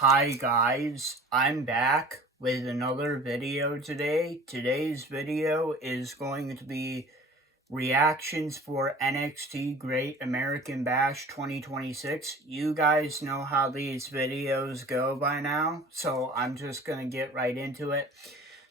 Hi guys, I'm back with another video today. Today's video is going to be reactions for NXT Great American Bash 2026. You guys know how these videos go by now, so I'm just going to get right into it.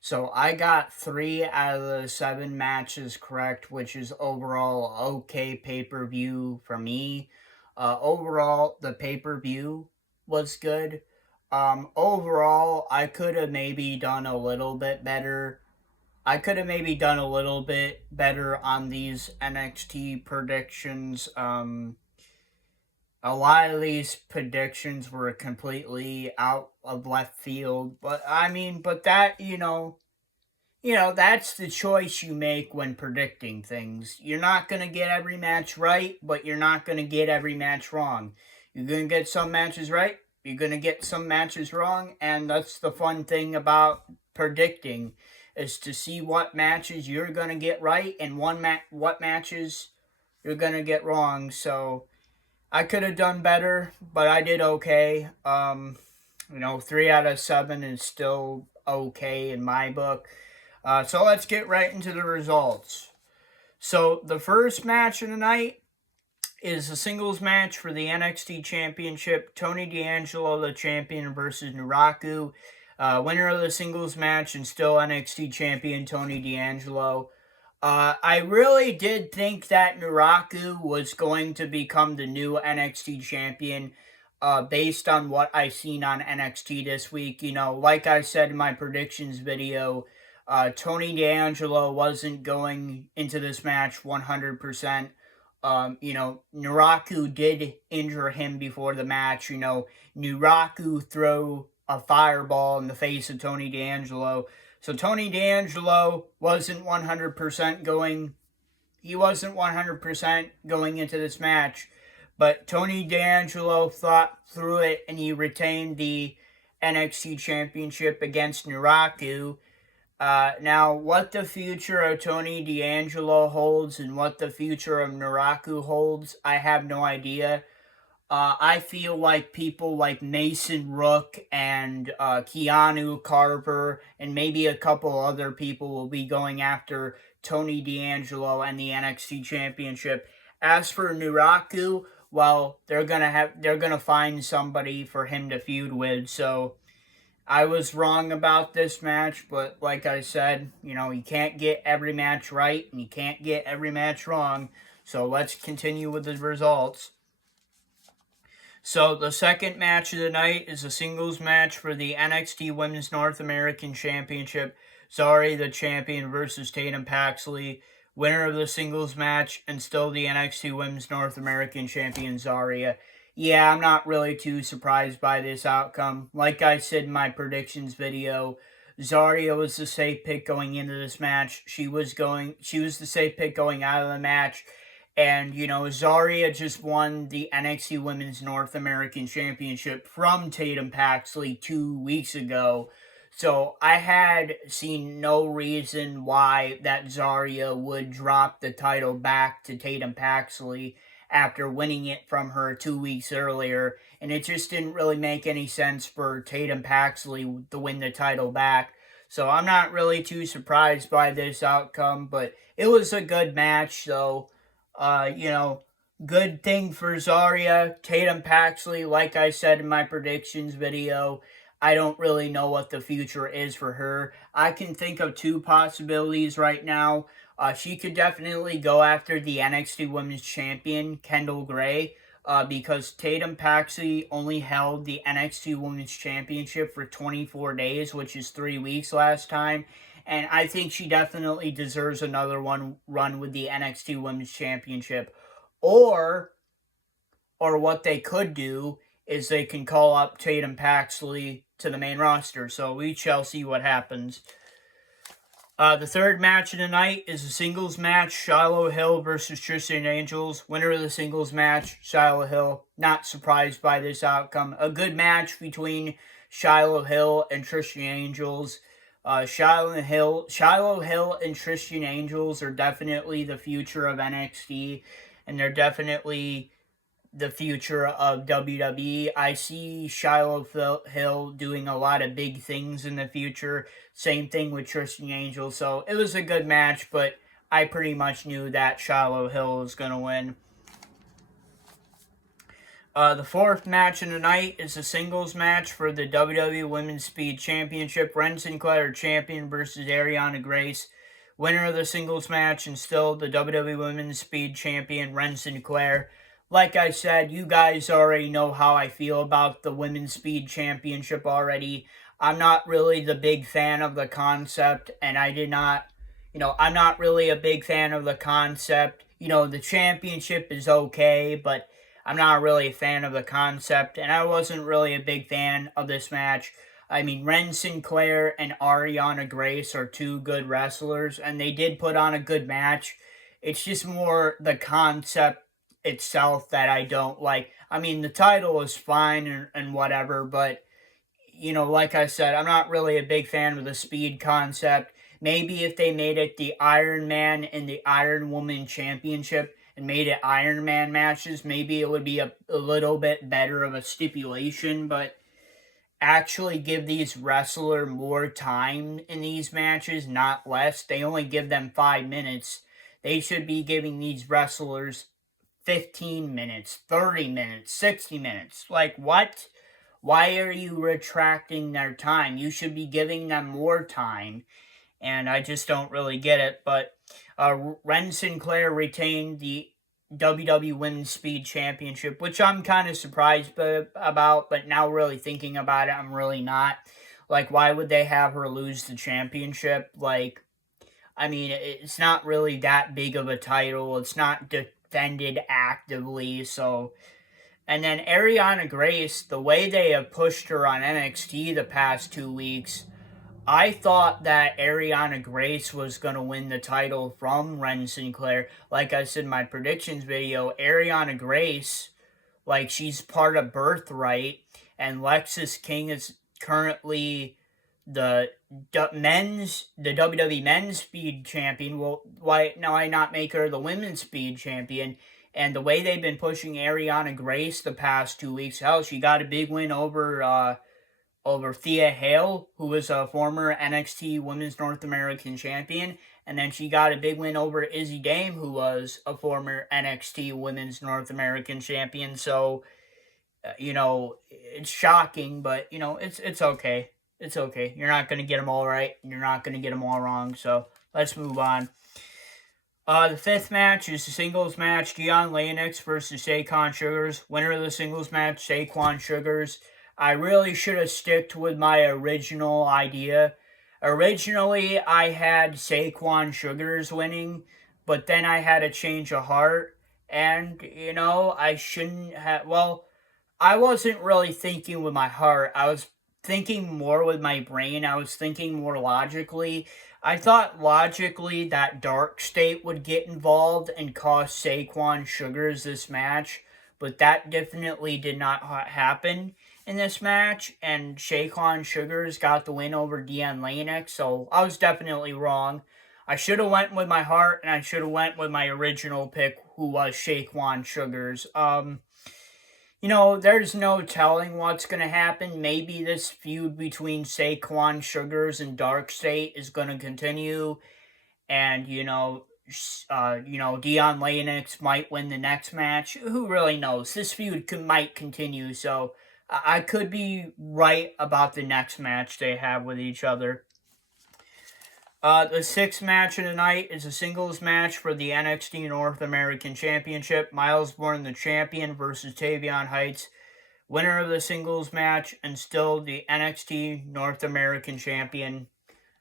So I got 3 out of the 7 matches correct, which is overall okay pay-per-view for me. Overall, the pay-per-view was good. Overall, I could have maybe done a little bit better. I could have maybe done a little bit better on these NXT predictions. A lot of these predictions were completely out of left field, but that's the choice you make when predicting things. You're not going to get every match right, but you're not going to get every match wrong. You're going to get some matches right, you're going to get some matches wrong, and that's the fun thing about predicting is to see what matches you're going to get right and what matches you're going to get wrong. So, I could have done better, but I did okay. 3 out of 7 is still okay in my book. So let's get right into the results. So the first match of the night is a singles match for the NXT Championship. Tony D'Angelo, the champion, versus Nuraku. Winner of the singles match and still NXT champion Tony D'Angelo. I really did think that Nuraku was going to become the new NXT champion based on what I've seen on NXT this week. Like I said in my predictions video, Tony D'Angelo wasn't going into this match 100%. Nuraku did injure him before the match. Nuraku threw a fireball in the face of Tony D'Angelo. So Tony D'Angelo wasn't 100% going. He wasn't 100% going into this match, but Tony D'Angelo thought through it and he retained the NXT Championship against Nuraku. Now, what the future of Tony D'Angelo holds and what the future of Nuraku holds, I have no idea. I feel like people like Mason Rook and Keanu Carver and maybe a couple other people will be going after Tony D'Angelo and the NXT Championship. As for Nuraku, well, they're gonna find somebody for him to feud with. So I was wrong about this match, but like I said, you can't get every match right and you can't get every match wrong. So let's continue with the results. So the second match of the night is a singles match for the NXT Women's North American Championship. Zari, the champion, versus Tatum Paxley. Winner of the singles match and still the NXT Women's North American Champion, Zarya. Yeah, I'm not really too surprised by this outcome. Like I said in my predictions video, Zarya was the safe pick going into this match. She was the safe pick going out of the match. And, Zarya just won the NXT Women's North American Championship from Tatum Paxley 2 weeks ago. So I had seen no reason why that Zarya would drop the title back to Tatum Paxley after winning it from her 2 weeks earlier. And it just didn't really make any sense for Tatum Paxley to win the title back. So I'm not really too surprised by this outcome, but it was a good match, so good thing for Zarya. Tatum Paxley, like I said in my predictions video, I don't really know what the future is for her. I can think of 2 possibilities right now. She could definitely go after the NXT Women's Champion, Kendall Gray, because Tatum Paxley only held the NXT Women's Championship for 24 days, which is 3 weeks last time. And I think she definitely deserves another run with the NXT Women's Championship. Or what they could do is they can call up Tatum Paxley to the main roster. So we shall see what happens. The third match of the night is a singles match, Shiloh Hill versus Tristan Angels. Winner of the singles match, Shiloh Hill. Not surprised by this outcome. A good match between Shiloh Hill and Tristan Angels. Shiloh Hill and Tristan Angels are definitely the future of NXT, and they're definitely the future of WWE. I see Shiloh Hill doing a lot of big things in the future. Same thing with Tristan Angel. So it was a good match, but I pretty much knew that Shiloh Hill was going to win. The fourth match of the night is a singles match for the WWE Women's Speed Championship. Ren Sinclair champion versus Ariana Grace. Winner of the singles match and still the WWE Women's Speed Champion, Ren Sinclair. Like I said, you guys already know how I feel about the Women's Speed Championship already. I'm not really the big fan of the concept, and I'm not really a big fan of the concept. The championship is okay, but I'm not really a fan of the concept, and I wasn't really a big fan of this match. I mean, Ren Sinclair and Ariana Grace are two good wrestlers, and they did put on a good match. It's just more the concept itself that I don't like. I mean, the title is fine and whatever, but, like I said, I'm not really a big fan of the speed concept. Maybe if they made it the Iron Man and the Iron Woman Championship, and made it Iron Man matches, maybe it would be a little bit better of a stipulation, but actually give these wrestlers more time in these matches, not less. They only give them 5 minutes. They should be giving these wrestlers 15 minutes, 30 minutes, 60 minutes. Like, what? Why are you retracting their time? You should be giving them more time, and I just don't really get it, but Ren Sinclair retained the WWE Women's Speed Championship, which I'm kind of surprised about, but now really thinking about it, I'm really not. Like, why would they have her lose the championship? Like, I mean, it's not really that big of a title. It's not defended actively, so... And then Ariana Grace, the way they have pushed her on NXT the past 2 weeks... I thought that Ariana Grace was going to win the title from Ren Sinclair. Like I said in my predictions video, Ariana Grace, like, she's part of Birthright, and Lexis King is currently the WWE Men's Speed Champion. Well, why not make her the Women's Speed Champion? And the way they've been pushing Ariana Grace the past 2 weeks, hell, she got a big win over Thea Hale, who was a former NXT Women's North American Champion. And then she got a big win over Izzy Dame, who was a former NXT Women's North American Champion. So, it's shocking, but, it's okay. It's okay. You're not going to get them all right, and you're not going to get them all wrong. So, let's move on. The fifth match is the singles match, Dion Lennox versus Saquon Sugars. Winner of the singles match, Saquon Sugars. I really should have stuck with my original idea. Originally, I had Saquon Sugars winning, but then I had a change of heart. And, I shouldn't have... Well, I wasn't really thinking with my heart. I was thinking more with my brain. I was thinking more logically. I thought logically that Dark State would get involved and cost Saquon Sugars this match, but that definitely did not happen in this match, and Saquon Sugars got the win over Dion Lennox, so I was definitely wrong. I should have went with my heart, and I should have went with my original pick, who was Saquon Sugars. There's no telling what's going to happen. Maybe this feud between Saquon Sugars and Dark State is going to continue, and, Dion Lennox might win the next match. Who really knows? This feud might continue, so I could be right about the next match they have with each other. The sixth match of the night is a singles match for the NXT North American Championship. Miles Bourne, the champion, versus Tavion Heights. Winner of the singles match and still the NXT North American Champion,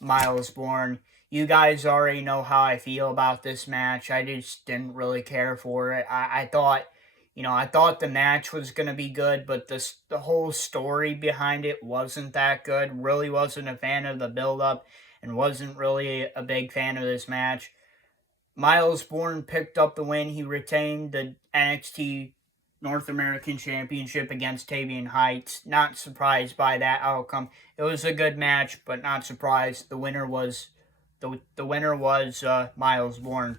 Miles Bourne. You guys already know how I feel about this match. I just didn't really care for it. I thought the match was going to be good, but the whole story behind it wasn't that good. Really wasn't a fan of the build-up and wasn't really a big fan of this match. Miles Bourne picked up the win. He retained the NXT North American Championship against Tavion Heights. Not surprised by that outcome. It was a good match, but not surprised. The winner was Miles Bourne.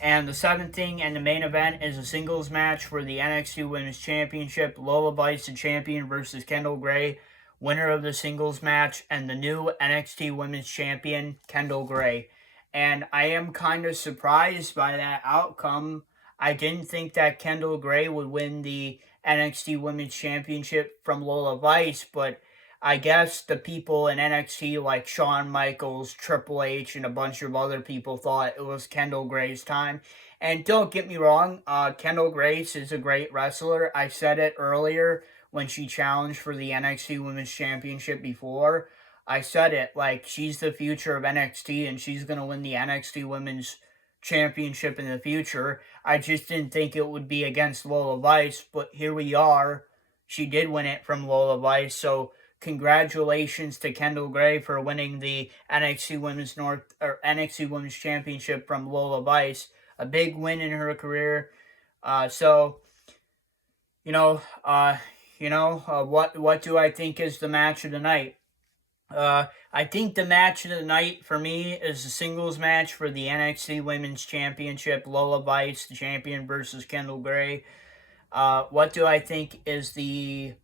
And the seventh thing and the main event is a singles match for the NXT Women's Championship. Lola Vice, the champion, versus Kendall Gray, winner of the singles match, and the new NXT Women's Champion, Kendall Gray. And I am kind of surprised by that outcome. I didn't think that Kendall Gray would win the NXT Women's Championship from Lola Vice, but I guess the people in NXT like Shawn Michaels, Triple H, and a bunch of other people thought it was Kendall Gray's time. And don't get me wrong, Kendall Grace is a great wrestler. I said it earlier when she challenged for the NXT Women's Championship before. I said it, like, she's the future of NXT and she's going to win the NXT Women's Championship in the future. I just didn't think it would be against Lola Vice, but here we are. She did win it from Lola Vice, so congratulations to Kendall Gray for winning the NXT Women's Championship from Lola Vice. A big win in her career. So what do I think is the match of the night? I think the match of the night for me is the singles match for the NXT Women's Championship. Lola Vice, the champion, versus Kendall Gray. What do I think is the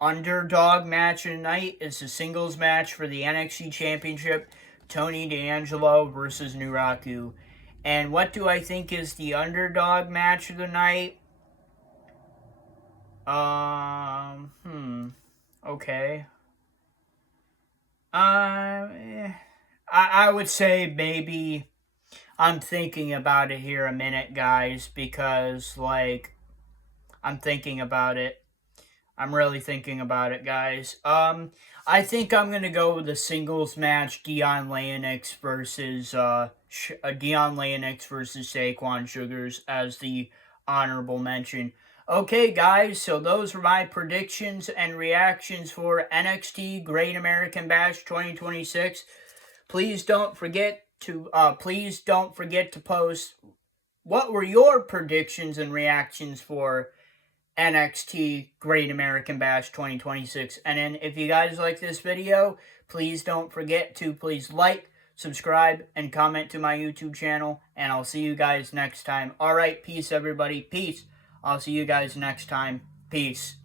underdog match of the night? Is the singles match for the NXT Championship, Tony D'Angelo versus Nuraku. And what do I think is the underdog match of the night? Okay. I would say maybe I'm thinking about it here a minute, guys, because, like, I'm thinking about it. I'm really thinking about it, guys. I think I'm going to go with the singles match, Dion Leonix versus Saquon Sugars as the honorable mention. Okay, guys, so those were my predictions and reactions for NXT Great American Bash 2026. Please don't forget to post what were your predictions and reactions for NXT Great American Bash 2026. And then if you guys like this video, please don't forget to like, subscribe, and comment to my YouTube channel. And I'll see you guys next time. Alright, peace everybody. Peace. I'll see you guys next time. Peace.